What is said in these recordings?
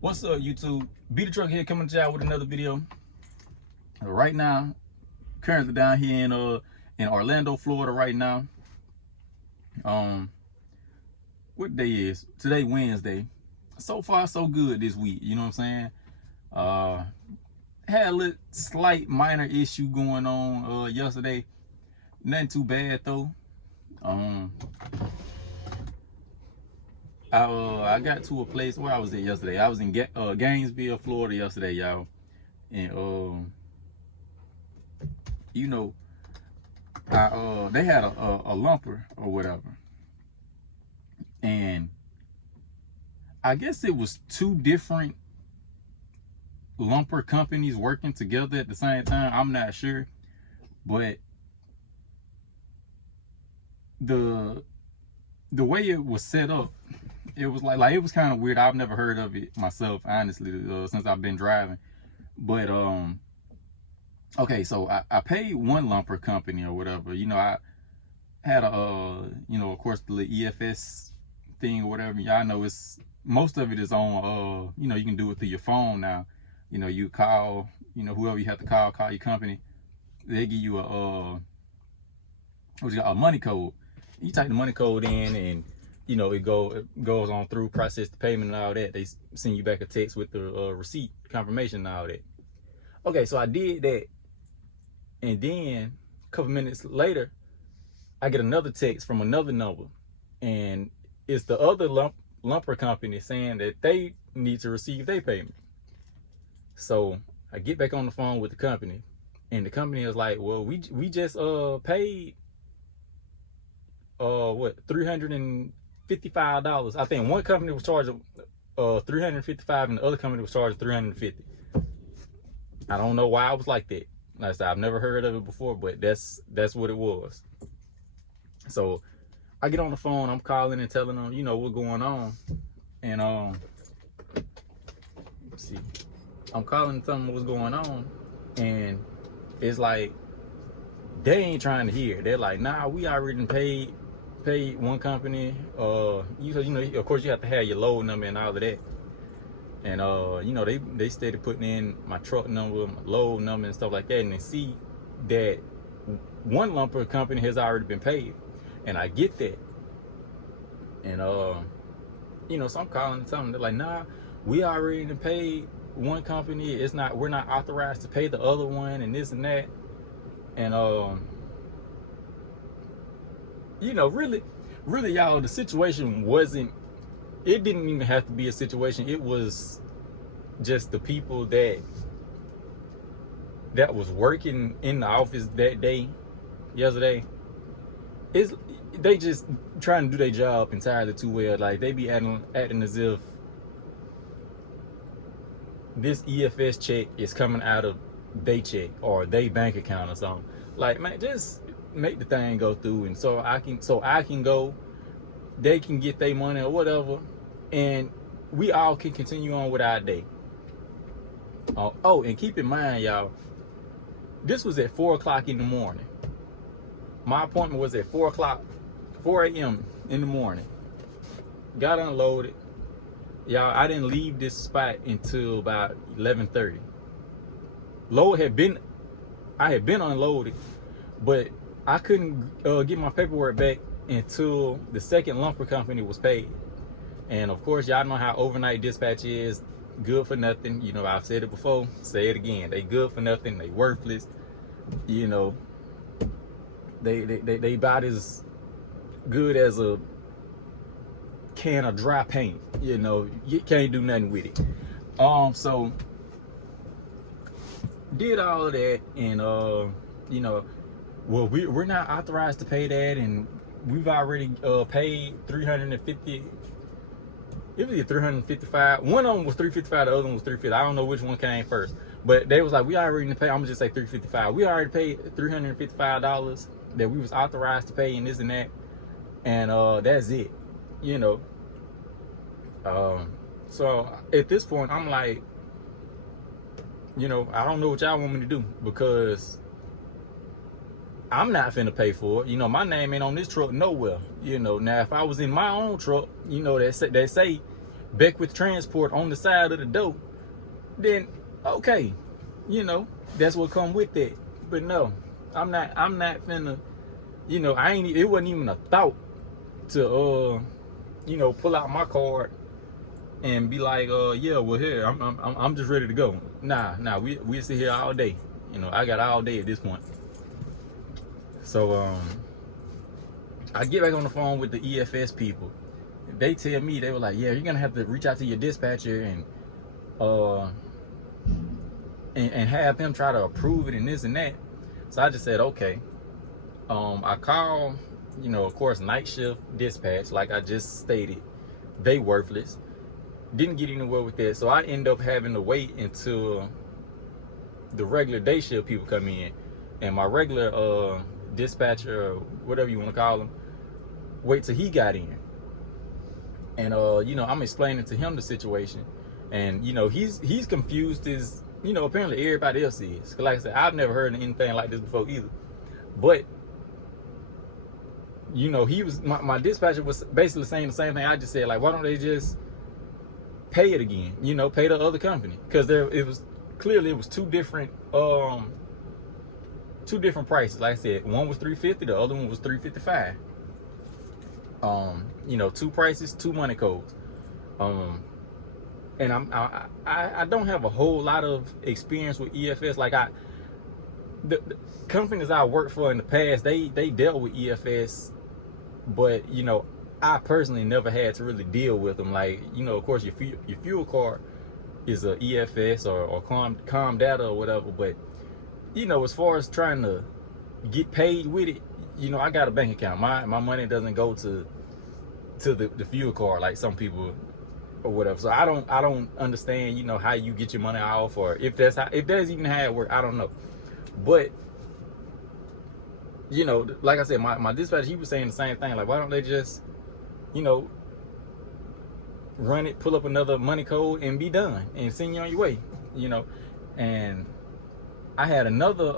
What's up, YouTube? Beat the Truck here, coming to y'all with another video. Right now, currently down here in Orlando, Florida. Right now, what day is today? Wednesday. So far, so good this week. You know what I'm saying? Had a little slight minor issue going on yesterday. Nothing too bad though. I got to a place where I was at yesterday. I was in Gainesville, Florida yesterday, y'all, and you know, they had a lumper or whatever, and I guess it was two different lumper companies working together at the same time. I'm not sure, but the way it was set up, it was like it was kind of weird. I've never heard of it myself, honestly, since I've been driving. But okay, so I paid one lumper company or whatever. You know, I had you know, of course, the EFS thing or whatever. Y'all know it's most of it is on you know, you can do it through your phone now. You know, you call, you know, whoever you have to call your company. They give you a money code. You type the money code in, and you know, it goes on through, process the payment and all that. They send you back a text with the receipt confirmation and all that. Okay, so I did that, and then a couple minutes later, I get another text from another number, and it's the other lumper company saying that they need to receive their payment. So I get back on the phone with the company, and the company is like, well, we just paid what, $355. I think one company was charging $355 and the other company was charging $350. I don't know why I was like that. Like I said, I've never heard of it before, but that's what it was. So I get on the phone, I'm calling and telling them, you know, what's going on. And let's see. I'm calling and telling them what's going on, and it's like they ain't trying to hear. They're like, nah, we already paid one company. You know, of course you have to have your load number and all of that. And you know, they started putting in my truck number, my load number and stuff like that, and they see that one lumper company has already been paid. And I get that. And you know, so I'm calling and telling them, they're like, nah, we already paid one company. We're not authorized to pay the other one, and this and that. And you know, really, y'all, the situation wasn't, it didn't even have to be a situation. It was just the people that was working in the office that day, yesterday. They just trying to do their job entirely too well. Like, they be acting as if this EFS check is coming out of they check or they bank account or something. Like, man, just make the thing go through, and so I can go, they can get their money or whatever, and we all can continue on with our day. Oh, and keep in mind, y'all, this was at 4 o'clock in the morning. My appointment was at 4 a.m. in the morning. Got unloaded. Y'all, I didn't leave this spot until about 11:30. I had been unloaded, but I couldn't get my paperwork back until the second lumper company was paid. And of course, y'all know how overnight dispatch is. Good for nothing. You know, I've said it before, say it again. They good for nothing. They worthless. You know, they about as good as a can of dry paint. You know, you can't do nothing with it. So did all of that, and you know, well, we're not authorized to pay that, and we've already paid $350. It was $355. One of them was $355, the other one was $350. I don't know which one came first, but they was like, we already paid. I'm gonna just say $355. We already paid $355 that we was authorized to pay, and this and that, and that's it. You know. So at this point, I'm like, you know, I don't know what y'all want me to do, because I'm not finna pay for it. You know, my name ain't on this truck nowhere. You know, now if I was in my own truck, you know, they say Beckwith Transport on the side of the door, then okay, you know, that's what come with that. But no, I'm not finna, you know, it wasn't even a thought to you know, pull out my card and be like, yeah, well, here, I'm just ready to go. Nah, we sit here all day. You know, I got all day at this point. So I get back on the phone with the EFS people. They tell me, they were like, yeah, you're gonna have to reach out to your dispatcher and have them try to approve it and this and that. So I just said, okay. I call, you know, of course, night shift dispatch, like I just stated, they worthless. Didn't get anywhere with that, so I end up having to wait until the regular day shift people come in, and my regular dispatcher, or whatever you want to call him, wait till he got in. And you know, I'm explaining to him the situation, and you know, he's confused as, you know, apparently everybody else is. Cause like I said, I've never heard of anything like this before either. But you know, my dispatcher was basically saying the same thing I just said. Like, why don't they just pay it again? You know, pay the other company, because it was two different prices. Like I said, one was $350, the other one was $355. You know, two prices, two money codes. And I don't have a whole lot of experience with EFS. Like the companies I worked for in the past, they dealt with EFS, but you know, I personally never had to really deal with them. Like, you know, of course, your fuel card is a EFS or ComData or whatever. But you know, as far as trying to get paid with it, you know, I got a bank account. My money doesn't go to the fuel card like some people or whatever. So I don't understand, you know, how you get your money off, or if that's even how it works. I don't know. But you know, like I said, my dispatcher, he was saying the same thing. Like, why don't they just, you know, run it, pull up another money code, and be done, and send you on your way, you know? And I had another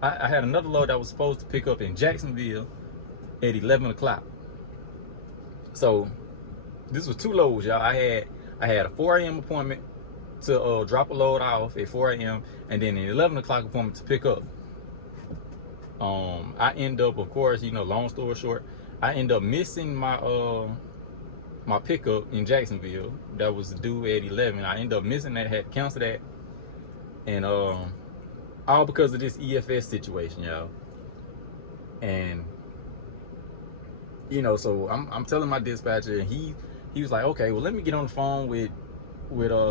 I had another load that was supposed to pick up in Jacksonville at 11 o'clock. So this was two loads, y'all. I had a 4 a.m. appointment to drop a load off at 4 a.m. and then an 11 o'clock appointment to pick up. I end up, of course, you know, long story short, I end up missing my my pickup in Jacksonville that was due at 11. I ended up missing that, had to cancel that, and all because of this EFS situation, y'all. And you know, so I'm telling my dispatcher, and he was like, okay, well, let me get on the phone with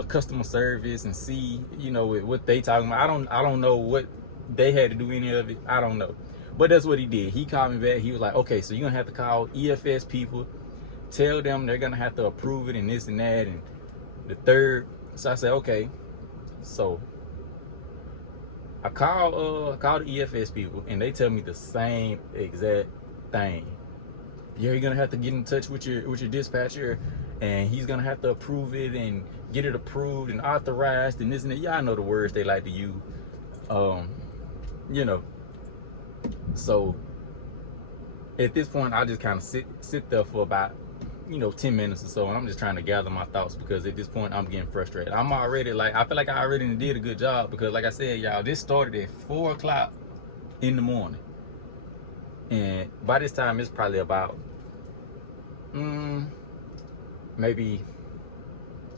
customer service and see, you know, what they talking about. I don't know what they had to do any of it. I don't know. But that's what he did. He called me back. He was like, okay, so you're gonna have to call EFS people, tell them they're gonna have to approve it and this and that and the third. So I said, okay. So I called the EFS people, and they tell me the same exact thing. Yeah, you're gonna have to get in touch with your dispatcher, and he's gonna have to approve it and get it approved and authorized and this and that. Y'all know the words they like to use. You know. So at this point, I just kind of sit there for about, you know, 10 minutes or so, and I'm just trying to gather my thoughts, because at this point I'm getting frustrated. I'm already, like, I feel like I already did a good job, because like I said, y'all, this started at 4 o'clock in the morning, and by this time it's probably about maybe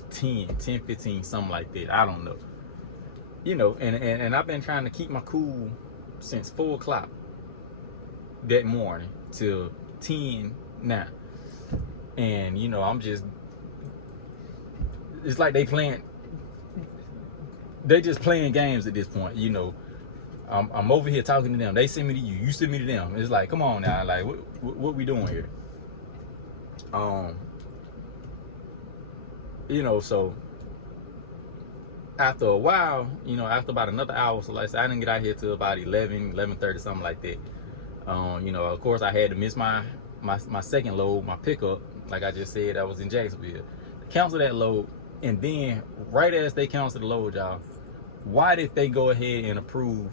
10:15, something like that. I don't know, you know. And I've been trying to keep my cool since 4 o'clock that morning till 10 now. And you know, I'm just, it's like they just playing games at this point, you know. I'm over here talking to them, they send me to you, you send me to them. It's like, come on now, like, what we doing here? You know, so after a while, you know, after about another hour, so like I said, I didn't get out here till about 11:30, something like that. You know, of course, I had to miss my second load, my pickup. Like I just said, I was in Jacksonville. Cancel that load, and then right as they cancel the load, y'all, why did they go ahead and approve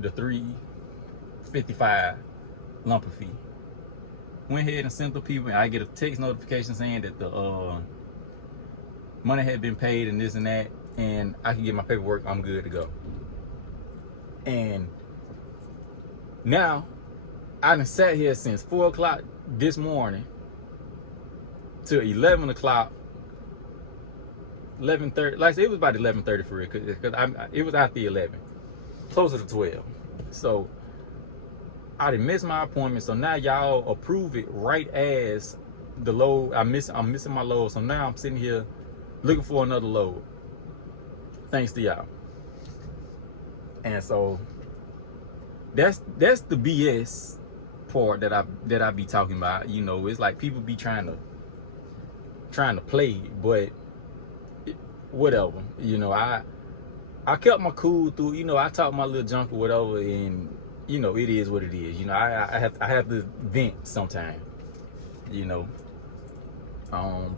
the $355 lumper fee? went ahead and sent the people, and I get a text notification saying that the money had been paid and this and that, and I can get my paperwork. I'm good to go. And now I done sat here since 4 o'clock this morning to 11 o'clock, 11:30. Like I said, it was about 11:30 for real, because it was after 11, closer to 12. So I done missed my appointment. So now y'all approve it right as the load. I'm missing my load. So now I'm sitting here looking for another load. Thanks to y'all. And so that's the BS part that I be talking about. You know, it's like people be trying to play, but whatever. You know, I kept my cool through. You know, I talked my little junk or whatever, and you know, it is what it is. You know, I have to vent sometimes. You know,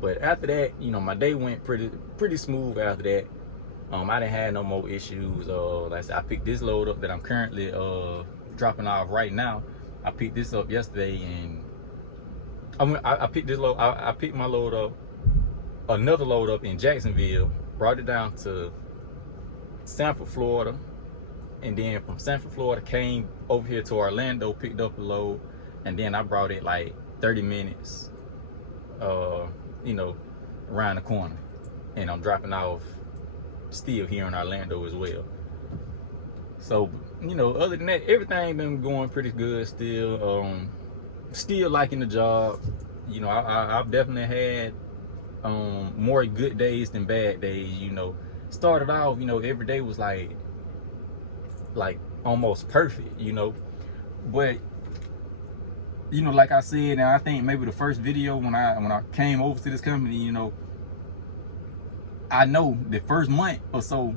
but after that, you know, my day went pretty smooth after that. I didn't have no more issues. Like I said, I picked this load up that I'm currently dropping off right now. I picked this up yesterday, and I picked this load. I picked my load up, another load up in Jacksonville, brought it down to Sanford, Florida, and then from Sanford, Florida, came over here to Orlando, picked up a load, and then I brought it like 30 minutes, you know, around the corner, and I'm dropping off still here in Orlando as well. So, you know, other than that, everything been going pretty good still. Still liking the job. You know, I've definitely had more good days than bad days. You know, started off, you know, every day was like almost perfect, you know, but you know, like I said, and I think maybe the first video when I came over to this company, you know, I know the first month or so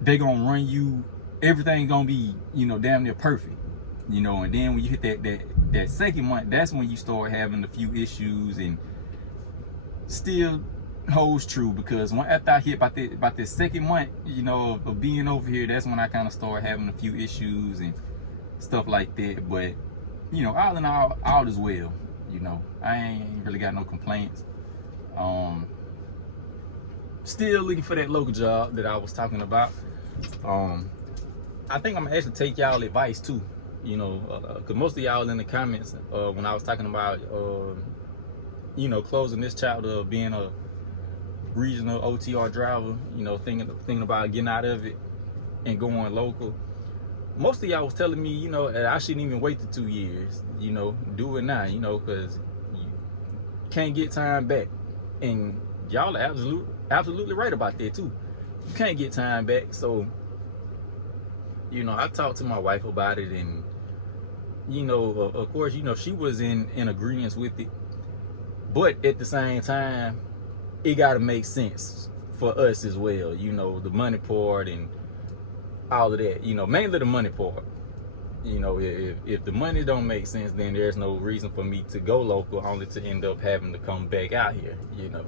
they gonna run you, everything gonna be, you know, damn near perfect, you know, and then when you hit that second month, that's when you start having a few issues. And still holds true, because after I hit about this second month, you know, of being over here, that's when I kind of start having a few issues and stuff like that. But you know, all in all is well. You know, I ain't really got no complaints. Still looking for that local job that I was talking about. I think I'm gonna actually take y'all advice too, you know, because most of y'all in the comments when I was talking about you know, closing this chapter of being a regional OTR driver, you know, thinking about getting out of it and going local, most of y'all was telling me, you know, that I shouldn't even wait the 2 years, you know, do it now, you know, because you can't get time back. And y'all are absolutely right about that too. You can't get time back. So, you know, I talked to my wife about it, and you know, of course, you know, she was in agreement with it, but at the same time, it got to make sense for us as well. You know, the money part and all of that, you know, mainly the money part. You know, if the money don't make sense, then there's no reason for me to go local, only to end up having to come back out here, you know.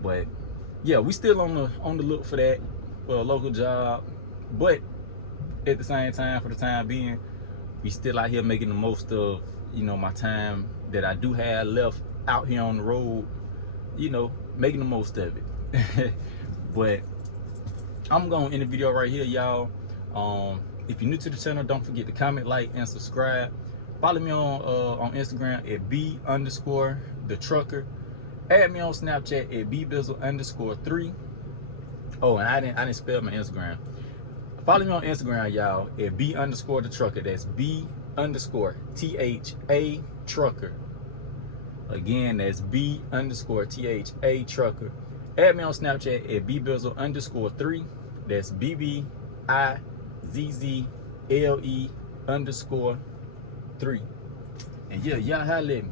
But yeah, we still on the look for that, for a local job. But at the same time, for the time being, we still out here making the most of, you know, my time that I do have left out here on the road, you know, making the most of it. But I'm gonna end the video right here, y'all. If you're new to the channel, don't forget to comment, like, and subscribe. Follow me on Instagram at B_the_trucker. Add me on Snapchat at bbizzle_3. Oh, and I didn't spell my Instagram. Follow me on Instagram, y'all, at B_the_trucker. That's B_THA trucker. Again, that's B_THA trucker. Add me on Snapchat at bbizzle_3. That's BBIZZLE_3. And yeah, y'all holla at me.